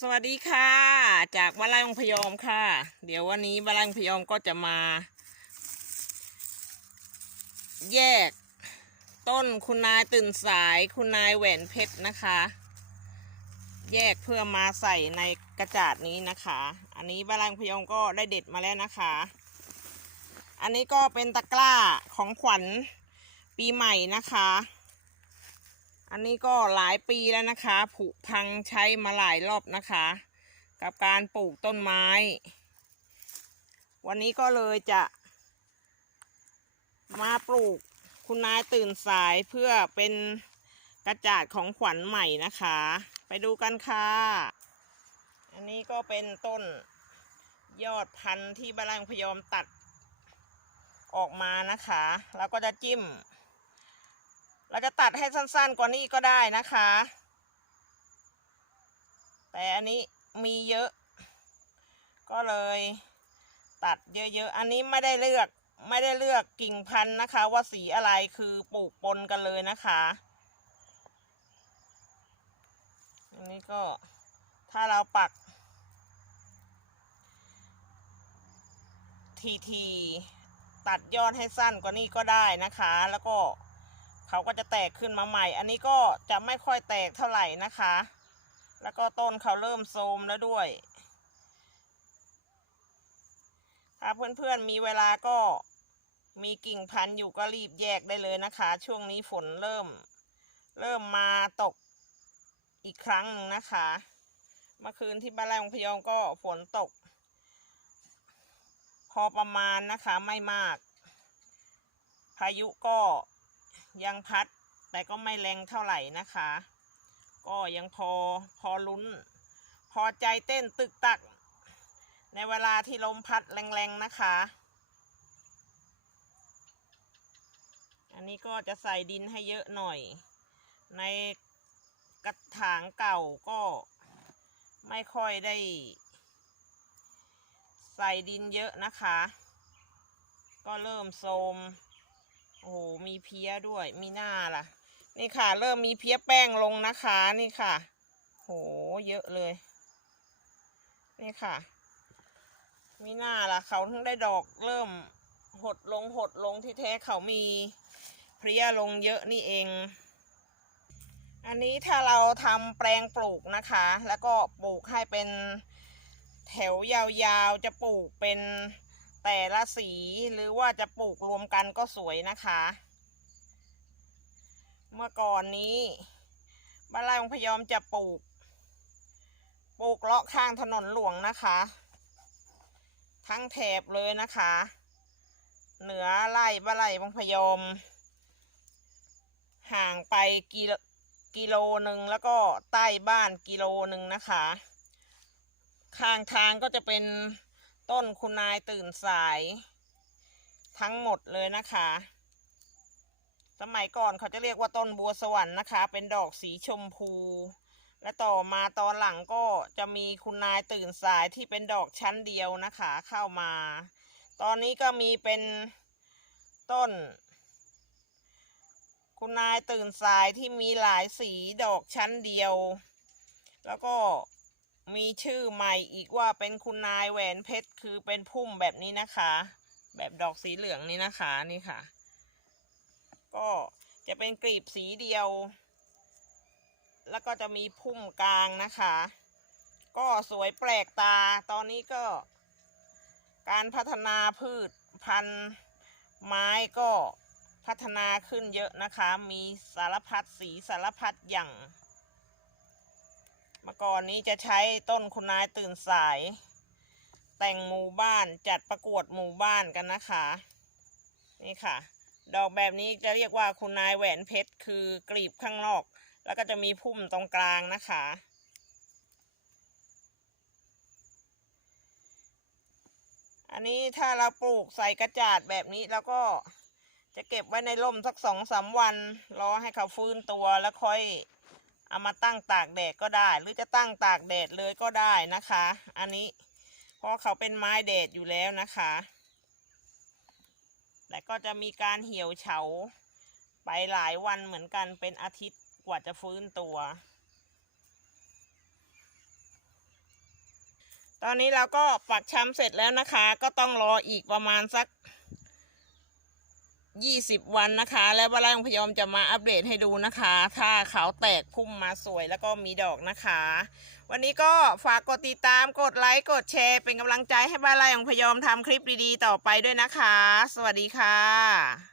สวัสดีค่ะ จากวลัยองพยอมค่ะ เดี๋ยววันนี้วลัยองพยอมก็จะมา แยกต้นคุณนายตื่นสายคุณนายแหวนเพชรนะคะ แยกเพื่อมาใส่ในกระจาดนี้นะคะ อันนี้วลัยองพยอมก็ได้เด็ดมาแล้วนะคะ อันนี้ก็เป็นตะกร้าของขวัญปีใหม่นะคะ อันนี้ก็หลายปีแล้วนะคะผุพังใช้มาหลายรอบนะคะ กับการปลูกต้นไม้ วันนี้ก็เลยจะ มาปลูกคุณนายตื่นสายเพื่อเป็นกระจาดของขวัญใหม่นะคะ ไปดูกันค่ะ อันนี้ก็เป็นต้นยอดพันธุ์ที่บาลังพยอมตัดออกมานะคะ แล้วก็จะจิ้ม เราจะตัดให้สั้นๆกว่านี้ก็ได้นะคะ แต่อันนี้มีเยอะ ก็เลยตัดเยอะๆ อันนี้ไม่ได้เลือกไม่ได้เลือกกิ่งพันธุ์นะคะ ว่าสีอะไรคือปลูกปนกันเลยนะคะ อันนี้ก็ถ้าเราปักทีทีๆตัดยอดให้สั้นกว่านี้ก็ได้นะคะ แล้วก็ เขาก็จะแตกขึ้นมาใหม่ อันนี้ก็จะไม่ค่อยแตกเท่าไหร่นะคะ แล้วก็ต้นเขาเริ่มโทรมแล้วด้วย ถ้าเพื่อนๆมีเวลาก็มีกิ่งพันธุ์อยู่ก็รีบแยกได้เลยนะคะ ช่วงนี้ฝนเริ่ม เริ่มมาตกอีกครั้งหนึ่งนะคะ เมื่อคืนที่บ้านแรงพยองก็ฝนตก พอประมาณนะคะไม่มาก พายุก็ ยังพัดแต่ก็ไม่แรงเท่าไหร่นะคะ ก็ยังพอพอลุ้น พอใจเต้นตึกตัก ในเวลาที่ลมพัดแรงๆนะคะ อันนี้ก็จะใส่ดินให้เยอะหน่อย ในกระถางเก่าก็ไม่ค่อยได้ใส่ดินเยอะนะคะ ก็เริ่มโทม โอ้โหมีเพี้ยด้วยมีหน้าล่ะ นี่ค่ะ เริ่มมีเพี้ยแป้งลงนะคะนี่ค่ะโหเยอะเลย นี่ค่ะ มีหน้าล่ะ เขาถึงได้ดอกเริ่มหดลงหดลงที่แท้เขามีเพลี้ยลงเยอะนี่เอง อันนี้ถ้าเราทำแปลงปลูกนะคะ แล้วก็ปลูกให้เป็นแถวยาวๆจะปลูกเป็น แต่ละสีหรือว่าจะปลูกรวมกันก็สวยนะคะ เมื่อก่อนนี้บ้านไร่องพยอมจะปลูก ปลูกเลาะข้างถนนหลวงนะคะ ทั้งแถบเลยนะคะ เหนือไร่บ้านไร่องพยอม ห่างไปกิโลกิโลหนึ่งแล้วก็ใต้บ้านกิโลหนึ่งนะคะ ข้างทางก็จะเป็น ต้นคุณนายตื่นสาย ทั้งหมดเลยนะคะ สมัยก่อนเขาจะเรียกว่าต้นบัวสวรรค์นะคะ เป็นดอกสีชมพู และต่อมาตอนหลังก็จะมีคุณนายตื่นสายที่เป็นดอกชั้นเดียวนะคะ เข้ามา ตอนนี้ก็มีเป็นต้น คุณนายตื่นสายที่มีหลายสีดอกชั้นเดียว แล้วก็ มีชื่อใหม่อีกว่าเป็นคุณนายแหวนเพชรคือเป็นพุ่มแบบนี้นะคะ แบบดอกสีเหลืองนี้นะคะนี่ค่ะ ก็จะเป็นกลีบสีเดียว แล้วก็จะมีพุ่มกลางนะคะ ก็สวยแปลกตาตอนนี้ก็ การพัฒนาพืชพันธุ์ไม้ก็พัฒนาขึ้นเยอะนะคะ มีสารพัดสีสารพัดอย่าง ก่อนนี้จะใช้ต้นคุณนายตื่นสาย แต่งหมู่บ้านจัดประกวดหมู่บ้านกันนะคะ นี่ค่ะ ดอกแบบนี้จะเรียกว่าคุณนายแหวนเพชรคือกลีบข้างนอก แล้วก็จะมีพุ่มตรงกลางนะคะอันนี้ถ้าเราปลูกใส่กระจาดแบบนี้แล้วก็จะเก็บไว้ในร่มสักสองสามวัน รอให้เขาฟื้นตัวแล้วค่อย เอามาตั้งตากแดดก็ได้ หรือจะตั้งตากแดดเลยก็ได้นะคะ อันนี้เพราะเขาเป็นไม้แดดอยู่แล้วนะคะแต่ก็จะมีการเหี่ยวเฉาไปหลายวันเหมือนกันเป็นอาทิตย์กว่าจะฟื้นตัว ตอนนี้เราก็ปักชำเสร็จแล้วนะคะ ก็ต้องรออีกประมาณสัก ยี่สิบวันนะคะ แล้ววลาองพยอมจะมาอัปเดตให้ดูนะคะ ถ้าเขาแตกพุ่มมาสวยแล้วก็มีดอกนะคะ วันนี้ก็ฝากกดติดตามกดไลค์กดแชร์เป็นกำลังใจให้บ้านไร่องพยอมทำคลิปดีๆต่อไปด้วยนะคะ สวัสดีค่ะ